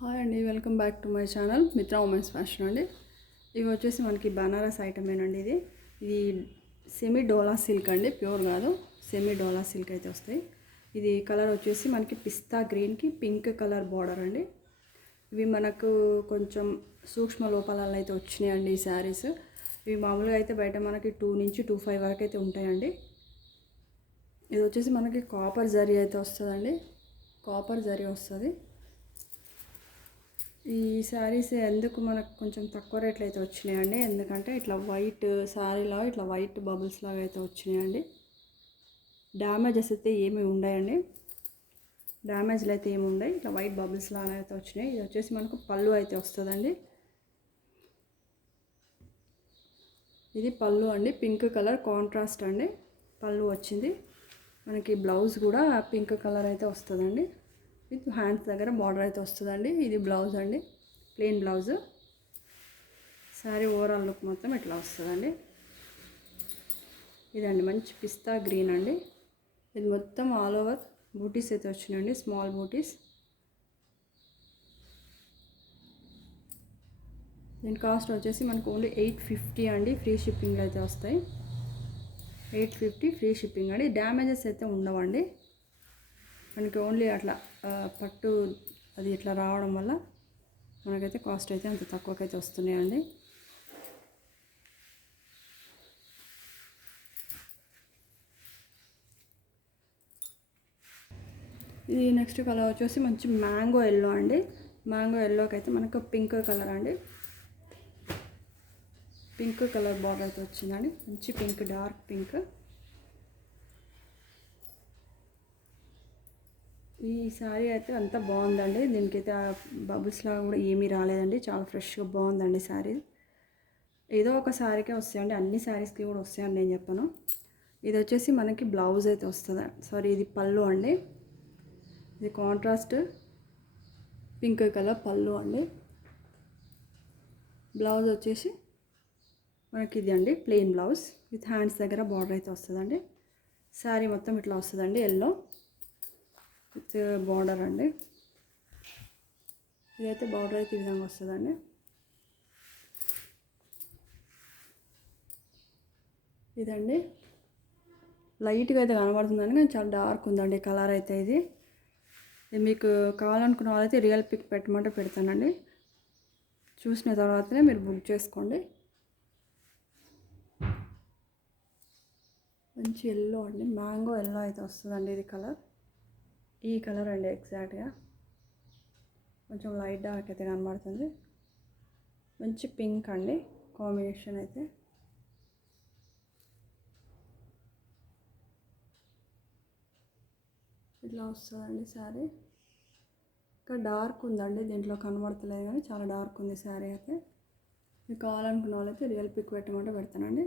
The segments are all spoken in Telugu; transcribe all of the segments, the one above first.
హాయ్ అండి, welcome back to my channel మిత్ర ఉమెన్స్ ఫ్యాషన్ అండి. ఇవి వచ్చేసి మనకి బనారస్ ఐటమేనండి. ఇది సెమీ డోలా సిల్క్ అండి, ప్యూర్ కాదు, సెమీ డోలా సిల్క్ అయితే వస్తాయి. ఇది కలర్ వచ్చేసి మనకి పిస్తా గ్రీన్కి పింక్ కలర్ బార్డర్ అండి. ఇవి మనకు కొంచెం సూక్ష్మ లోపాలలో అయితే వచ్చినాయండి ఈ శారీస్. ఇవి మామూలుగా అయితే బయట మనకి 2 నుంచి 2.5 వరకు అయితే ఉంటాయండి. ఇది వచ్చేసి మనకి కాపర్ జరీ అయితే వస్తుందండి, కాపర్ జరీ వస్తుంది. ఈ శారీస్ ఎందుకు మనకు కొంచెం తక్కువ రేట్లు అయితే వచ్చినాయండి, ఎందుకంటే ఇట్లా వైట్ శారీలో ఇట్లా వైట్ బబుల్స్ లాగా అయితే వచ్చినాయండి. డ్యామేజెస్ అయితే ఏమి ఉండయండి, డ్యామేజ్లు అయితే ఏమి ఉండవు. ఇట్లా వైట్ బబుల్స్ లాగా అయితే వచ్చినాయి. ఇది వచ్చేసి మనకు పళ్ళు అయితే వస్తుందండి. ఇది పళ్ళు అండి, పింక్ కలర్ కాంట్రాస్ట్ అండి పళ్ళు వచ్చింది. మనకి బ్లౌజ్ కూడా పింక్ కలర్ అయితే వస్తుందండి. విత్ హ్యాండ్స్ దగ్గర బార్డర్ అయితే వస్తుందండి. ఇది బ్లౌజ్ అండి, plain blouse. Sari overall look మొత్తం ఇట్లా వస్తుందండి. ఇదండి మంచి పిస్తా గ్రీన్ అండి. ఇది మొత్తం ఆల్ ఓవర్ బూటీస్ అయితే వచ్చినాయండి, స్మాల్ బూటీస్. దీని కాస్ట్ వచ్చేసి మనకు ఓన్లీ 850 అండి, ఫ్రీ షిప్పింగ్ అయితే వస్తాయి. 850 ఫ్రీ షిప్పింగ్ అండి. డ్యామేజెస్ అయితే ఉండవండి మనకి, ఓన్లీ అట్లా పట్టు అది ఇట్లా రావడం వల్ల మనకైతే కాస్ట్ అయితే అంత తక్కువకైతే వస్తున్నాయండి. ఇది నెక్స్ట్ కలర్ వచ్చేసి మంచి మ్యాంగో ఎల్లో అండి. మ్యాంగో ఎల్లోకి అయితే మనకు పింక్ కలర్ అండి, పింక్ కలర్ బార్డర్ అయితే వచ్చిందండి. మంచి పింక్, డార్క్ పింక్. ఈ శారీ అయితే అంత బాగుందండి. దీనికైతే బబుల్స్ లాగా కూడా ఏమీ రాలేదండి, చాలా ఫ్రెష్గా బాగుందండి శారీ. ఏదో ఒక శారీకే వస్తాయండి, అన్ని శారీస్కి కూడా వస్తాయండి నేను చెప్పను. ఇది వచ్చేసి మనకి బ్లౌజ్ అయితే వస్తుంది, సారీ ఇది పళ్ళు అండి. ఇది కాంట్రాస్ట్ పింక్ కలర్ పళ్ళు అండి. బ్లౌజ్ వచ్చేసి మనకి ఇది అండి, ప్లెయిన్ బ్లౌజ్ విత్ హ్యాండ్స్ దగ్గర బార్డర్ అయితే వస్తుందండి. శారీ మొత్తం ఇట్లా వస్తుందండి, ఎల్లో విత్ బార్డర్ అండి. ఇదైతే బార్డర్ అయితే ఈ విధంగా వస్తుందండి. ఇదండి లైట్గా అయితే కనబడుతుందండి, కానీ చాలా డార్క్ ఉందండి కలర్ అయితే. ఇది మీకు కావాలనుకున్న వాళ్ళైతే రియల్ పిక్ పెట్టమంటే పెడతానండి, చూసిన తర్వాతనే మీరు బుక్ చేసుకోండి. మంచి ఎల్లో అండి, మ్యాంగో ఎల్లో అయితే వస్తుందండి ఇది కలర్. ఈ కలర్ అండి ఎగ్జాక్ట్గా, కొంచెం లైట్ డార్క్ అయితే కనబడుతుంది. మంచి పింక్ అండి కాంబినేషన్ అయితే. ఇట్లా వస్తుందండి శారీ. ఇంకా డార్క్ ఉందండి, దీంట్లో కనబడతలేదు కానీ చాలా డార్క్ ఉంది శారీ అయితే. మీకు కావాలనుకున్న వాళ్ళైతే రియల్ పిక్ పెట్టమంటే పెడతానండి.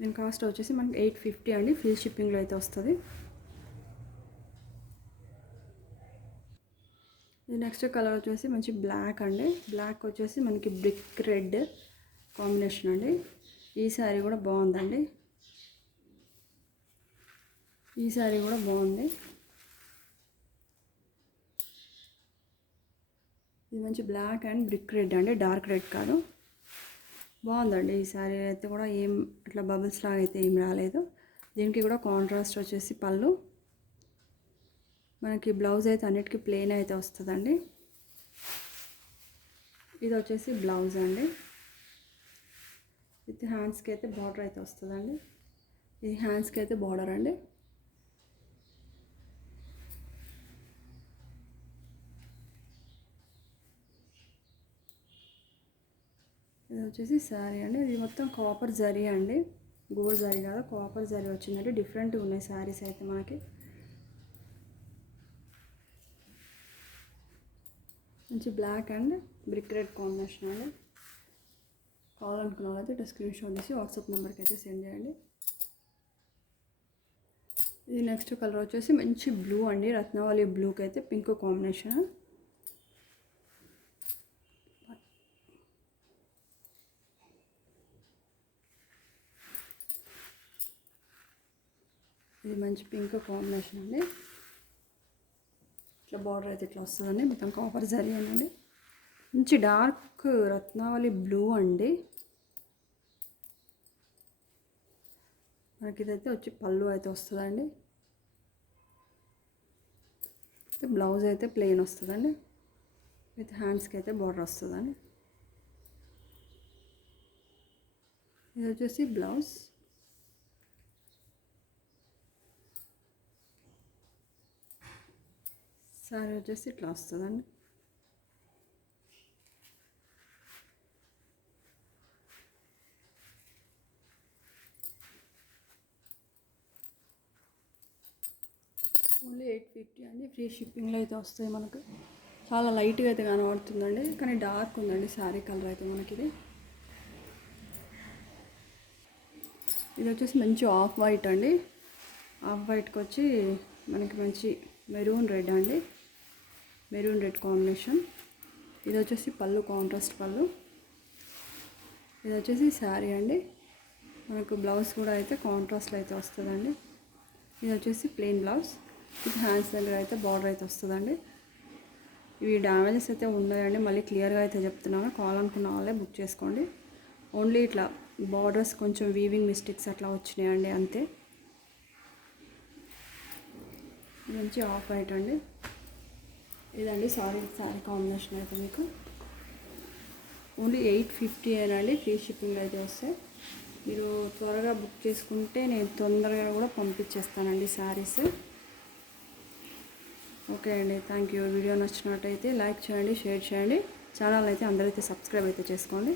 దీని కాస్ట్ వచ్చేసి మనకి 850 అండి, ఫ్రీ షిప్పింగ్లో అయితే వస్తుంది. ఇది నెక్స్ట్ కలర్ వచ్చేసి మంచి బ్లాక్ అండి. బ్లాక్ వచ్చేసి మనకి బ్రిక్ రెడ్ కాంబినేషన్ అండి. ఈ శారీ కూడా బాగుందండి, ఈ శారీ కూడా బాగుంది. ఇది మంచి బ్లాక్ అండ్ బ్రిక్ రెడ్ అండి, డార్క్ రెడ్ కాదు. బాగుందండి ఈ శారీ అయితే కూడా, ఏం అట్లా బబుల్స్ లాగా అయితే ఏం రాలేదు. దీనికి కూడా కాంట్రాస్ట్ వచ్చేసి పళ్ళు. మనకి బ్లౌజ్ అయితే అన్నిటికీ ప్లెయిన్ అయితే వస్తుందండి. ఇది వచ్చేసి బ్లౌజ్ అండి, విత్ హ్యాండ్స్కి అయితే బార్డర్ అయితే వస్తుందండి. ఇది హ్యాండ్స్కి అయితే బార్డర్ అండి. ఇది వచ్చేసి శారీ అండి. ఇది మొత్తం కాపర్ జరీ అండి, గోల్డ్ జరీ కాదు, కాపర్ జరీ వచ్చిందండి. డిఫరెంట్గా ఉన్నాయి శారీస్ అయితే మనకి. మంచి black and brick red combination అండి. కావాలనుకున్న వాళ్ళైతే ఇట్లా స్క్రీన్ షాట్ తీసి వాట్సాప్ నెంబర్కి అయితే సెండ్ చేయండి. ఇది నెక్స్ట్ కలర్ వచ్చేసి మంచి బ్లూ అండి, రత్నవళి బ్లూకి అయితే పింక్ కాంబినేషన్. ఇది మంచి పింక్ కాంబినేషన్ అండి. ఇట్లా బార్డర్ అయితే ఇట్లా వస్తుందండి. మొత్తం కాపర్ జరీ అండి. మంచి డార్క్ రత్నావళి బ్లూ అండి. మనకి ఇదైతే వచ్చి పళ్ళు అయితే వస్తుందండి. బ్లౌజ్ అయితే ప్లెయిన్ వస్తుందండి. విత్ హ్యాండ్స్కి అయితే బార్డర్ వస్తుందండి. ఇది వచ్చేసి బ్లౌజ్. సారీ వచ్చేసి ఇట్లా వస్తుందండి. ఓన్లీ 850 అండి. ఫ్రీ షిప్పింగ్లో అయితే వస్తాయి మనకు. చాలా లైట్గా అయితే కనబడుతుందండి, కానీ డార్క్ ఉందండి శారీ కలర్ అయితే మనకి. ఇది వచ్చేసి మంచి ఆఫ్ వైట్ అండి. ఆఫ్ వైట్కి వచ్చి మనకి మంచి మెరూన్ రెడ్ అండి. Maroon red combination. ఇది వచ్చేసి పళ్ళు, కాంట్రాస్ట్ పళ్ళు. ఇది వచ్చేసి శారీ అండి. మనకు బ్లౌజ్ కూడా అయితే కాంట్రాస్ట్లో అయితే వస్తుందండి. ఇది వచ్చేసి ప్లెయిన్ బ్లౌజ్. ఇది హ్యాండ్స్ దగ్గర అయితే బార్డర్ అయితే వస్తుందండి. ఇవి డ్యామేజెస్ అయితే ఉన్నాయండి, మళ్ళీ క్లియర్గా అయితే చెప్తున్నాను. కావాలనుకున్న వాళ్ళే బుక్ చేసుకోండి. ఓన్లీ ఇట్లా బార్డర్స్ కొంచెం వీవింగ్ మిస్టేక్స్ అట్లా వచ్చినాయండి, అంతే. మంచి ఆఫ్ వైట్ అండి. ఇదండి శారీ కాంబినేషన్ అయితే మీకు ఓన్లీ 850 అండి. ఫ్రీ షిప్పింగ్ అయితే వస్తాయి. మీరు త్వరగా బుక్ చేసుకుంటే నేను తొందరగా కూడా పంపించేస్తానండి శారీస్. ఓకే అండి, థ్యాంక్ యూ. వీడియో నచ్చినట్టయితే లైక్ చేయండి, షేర్ చేయండి. ఛానల్ అయితే అందరైతే సబ్స్క్రైబ్ అయితే చేసుకోండి.